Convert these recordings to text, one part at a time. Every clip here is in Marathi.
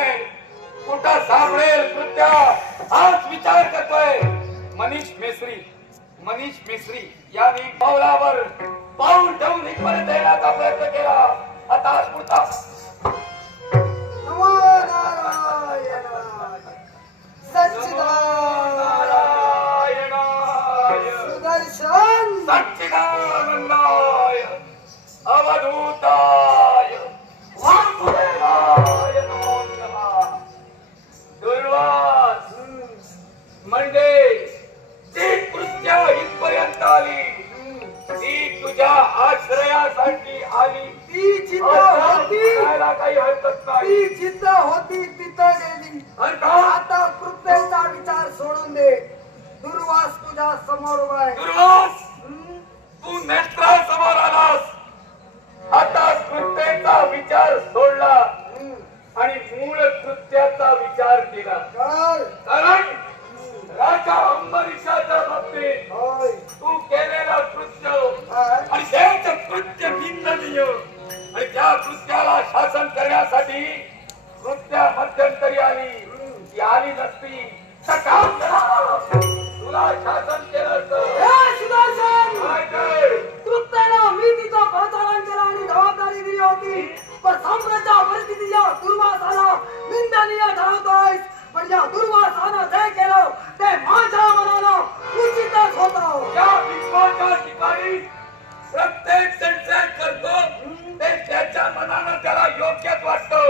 आहे, कुठं सापडेल कृत्या, हाच विचार करतोय. मनीष मेस्त्री यांनी पावलावर पाऊल ठेवून इथपर्यंत येण्याचा प्रयत्न केला. आता पुढचा सच्चिदानंदाय अवधूताय वासुदेवाय नमो नमः. दुर्वास म्हणजे जी कृत्य इथपर्यंत आली ती तुझ्या आश्रयासाठी आली. ती जिद्द होती, काही हरकत नाही. ती जिद्द होती तिथं गेली. आता कृत्याचा विचार सोडून दे. दुर्वास तुझ्या समोर उभा आहे. दुर्वास तू नेत्रा समोर आलास. आता कृत्याचा विचार सोडला आणि मूळ कृत्याचा विचार केला. कारण राजा अंबरीशाच्या बाबतीत तू केलेला कृत्य आणि त्याचं कृत्य निंदनीय आणि त्या कृत्याला शासन करण्यासाठी कृत्या मध्यंतरी आली. ती आली नसती तर काम तुला शासन केलं कृत्याला मी तिचा पाचारण केला आणि जबाबदारी दिली होती. पण साम्राज्याच्या परिस्थितीच्या दुर्वासाला निंदनीय ठरवतोयस. पण या दुर्वासानं जे केलं ते माझ्या मनानं उचितच होतं. या विश्वाच्या ठिकाणी प्रत्येक जण करतो ते त्याच्या मनानं त्याला योग्यच वाटतं.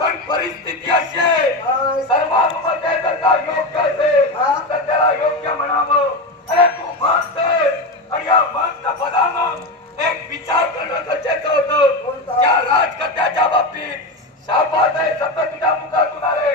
पण परिस्थिती अशी आहे सर्वानुमते जर का योग्य असेल तर त्याला योग्य म्हणावं. अरे तू मानते आणि या मानता पदानं एक विचार करणं गरजेचं होतं. त्या राजकर्त्याच्या बाबतीत शापात आहे सतत तुझ्या मुखातून आले.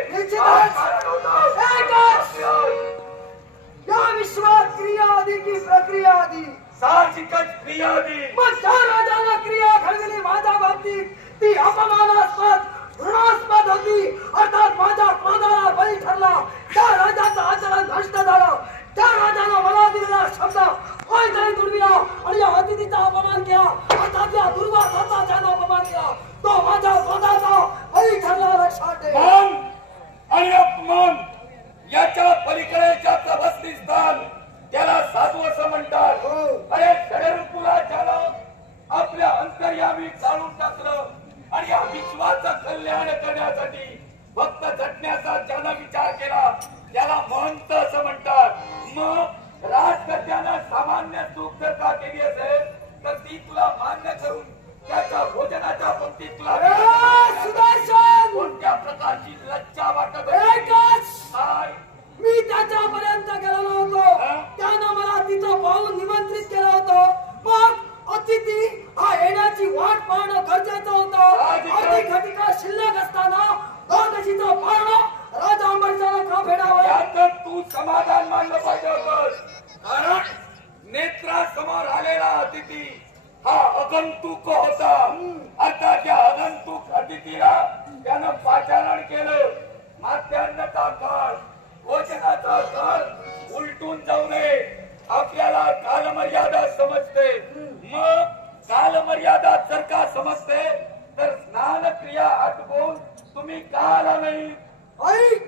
या विश्वात क्रिया आधी की प्रक्रिया आधी? साहजिकच क्रिया आधी. मग ज्या राजाला क्रिया घडली माझ्या बाबतीत ती अपमानास्पद ऋणास्पद होती. अर्थात माझ्या क्रोधाला बळी ठरला. त्या राजाचं आचरण नष्ट झालं. त्या राजानं मला दिलेला शब्द कोणीतरी दुर्मिला आणि या अतिथीचा अपमान केला. अर्थात या दुर्वासाचा ज्यानं अपमान केला तो माझ्या क्रोधाचा बळी ठरला. लक्षात ठेव. मान आणि अपमान याच्या पलीकडे ज्याचं बसती स्थान त्याला साधू असं म्हणतात. अरे षडरूपुला ज्यानं आपल्या अंतर्यामी चालून टाकलं आणि या विश्वाचं कल्याण करण्यासाठी भक्त झटण्याचा ज्यानं विचार केला त्याला महंत असं म्हणतात. मग राजकर्त्यानं सामान्य चूक जर का केली असेल तर ती तुला मान्य करून त्याच्या भोजनाच्या पंक्तीत तुला सुदर्शन कोणत्या प्रकारची लज्जा वाटत मी त्याच्यापर्यंत गेलो नव्हतो. त्यानं मला तिथं पाहून निमंत्रित केलं होतं. मग अतिथी हा येण्याची वाट पाहणं गरजेचं होतं. घटिका शिल्लक असताना द्वादशीचं पाळणं राजा अंबरीशाला का फेडावं याचं तू समाधान मानलं पाहिजे होतं. कारण नेत्रासमोर आलेला अतिथी हा आगंतुक होता. आता त्या आगंतुक अतिथीला त्यानं पाचारण केलं. माध्यान्हचा काळ भोजनाचा काळ उलटून जाऊ नये. आपल्याला कालमर्यादा समजते. मग कालमर्यादा जर का समजते तर स्नान क्रिया आटवून तुम्ही का आला नाही? ऐक,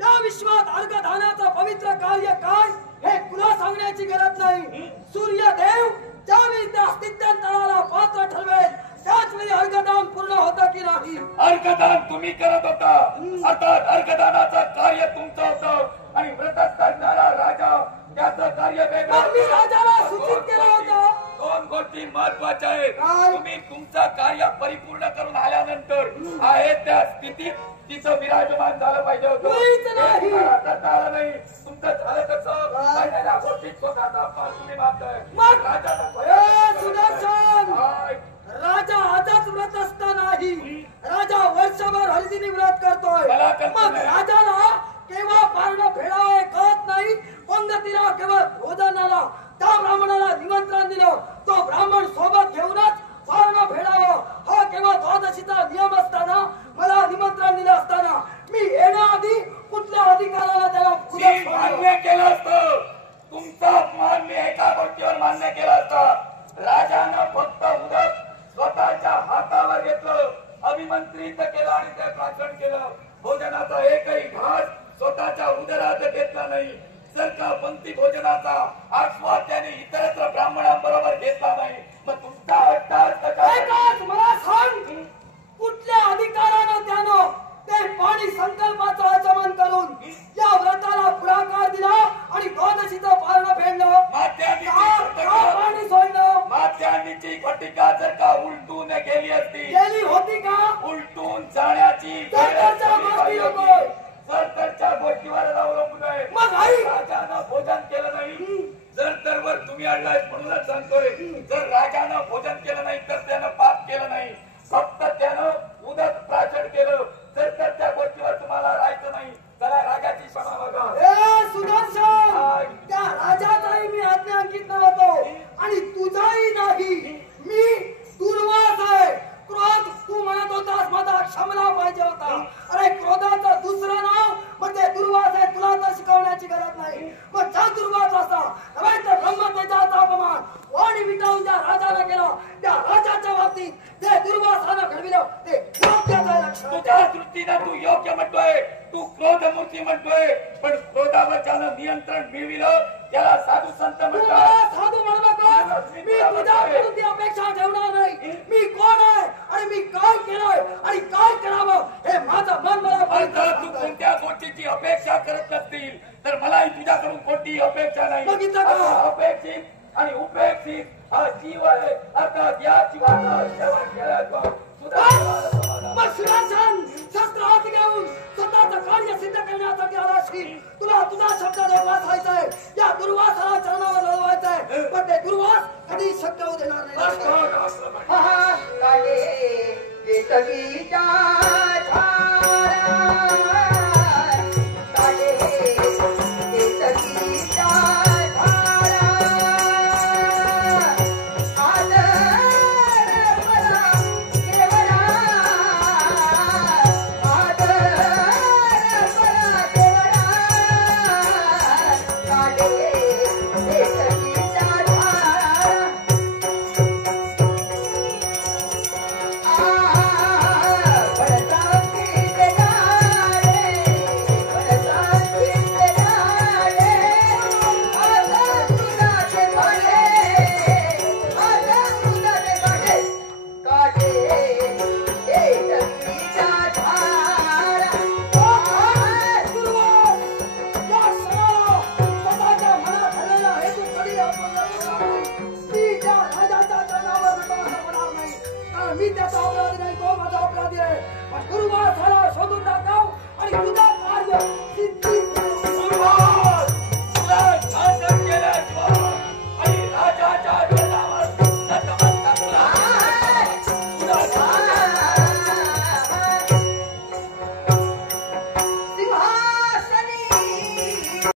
या विश्वात अर्घदानाचं पवित्र कार्य काय हे तुला सांगण्याची गरज नाही. सूर्यदेव ज्यावेळी त्या स्थित्यंतराला पात्र ठरवेल त्याच वेळी अर्घदान पूर्ण होतं की नाही. अर्घदान तुम्ही करत होता. अर्थात अर्घदानाचं कार्य तुमचं होतं आणि व्रत करणारा राजा त्याचं कार्य वेगळं. मी राजाला सूचित केलं होतं. दोन गोष्टी महत्वाच्या आहेत. तुम्ही तुमचं कार्य परिपूर्ण करून आल्यानंतर आहे त्या स्थितीत तिचं विराजमान झालं पाहिजे होतं. आता आलं नाही. तुमचं झालं कसं गोष्टीत तुम्ही मानताय. सुदर्शन राजा आजच व्रत असता नाही. राजा वर्षभर हळदीने व्रत करतोय. मग राजाला केव्हा पारणं फेडावं कळत नाही. पंगतीला केवळ भोजनाला त्या ब्राह्मणाला निमंत्रण दिलं तो ब्राह्मण सोबत घेऊनच पारणं फेडावं हा केवळ द्वादशीचा नियम असताना मला निमंत्रण दिलं असताना मी येण्याआधी कुठल्या अधिकाराला त्याला मान्य केलं असतं. तुमचा अपमान मी एका गोष्टीवर मान्य केला असता. रात्रीची घटिका जर का उलटून गेली असती, गेली होती का? उलटून जाण्याची सरकारच्या गोष्टी नको. सरकारच्या गोष्टीवर अवलंबून आहे. मग आई राजानं भोजन केलं नाही, जर तरवर तुम्ही अडलाय म्हणूनच सांगतोय, जर राजानं भोजन केलं नाही तर त्यानं पाप केलं नाही, फक्त त्यानं उदक प्राचन केलं, जर तर त्या गोष्टीवर तुम्हाला राहायचं नाही. चला राजाची क्षमा बघा. ए सुदर्शन, त्या राजाचाही मी आज्ञा अंकित नव्हतो आणि तुझाही नाही. मी दुर्वास आहे. क्रोध तू म्हणत होतास माझा क्षमला पाहिजे होता. अरे क्रोधाचं दुसरं नाव म्हणजे दुर्वास आहे. तुला तर शिकवण्याची गरज नाही. मग ज्या दुर्वास असा नव्हे तर ब्रह्मतेजाचा अपमान वाणी विटावून ज्या राजानं केला, त्या राजाच्या बाबतीत जे दुर्वासानं घडविलं ते योग्यच आहे. लक्षात तुझ्या दृष्टीनं तू योग्य म्हणतोय, तू क्रोधमूर्ती म्हणतोय, पण क्रोधावर ज्यानं नियंत्रण मिळविलं त्याला साधू संत म्हणतात. साधू म्हणू नकोस. मी तुझ्याकडून ती अपेक्षा ठेवणार नाही. मी कोण आहे आणि मी काय केलंय आणि काय करावं हे माझं मन मला तू कोणत्या गोष्टीची अपेक्षा करत नसतील तर मलाही तुझ्याकडून कोणतीही अपेक्षा नाही. बघितलं का? अपेक्षित आणि उपेक्षित हा जीव आहे. आता या जीवाचा सेवा केल्याचं मग सुदर्शन शस्त्र हात घेऊन स्वतःचं कार्य सिद्ध करण्यासाठी आलाशी तुला तुझा शब्द वाचायचाय. या दुर्वासाला चरणावर लढवायचंय, पण ते दुर्वास कधी शक्य होऊ देणार मी त्याचा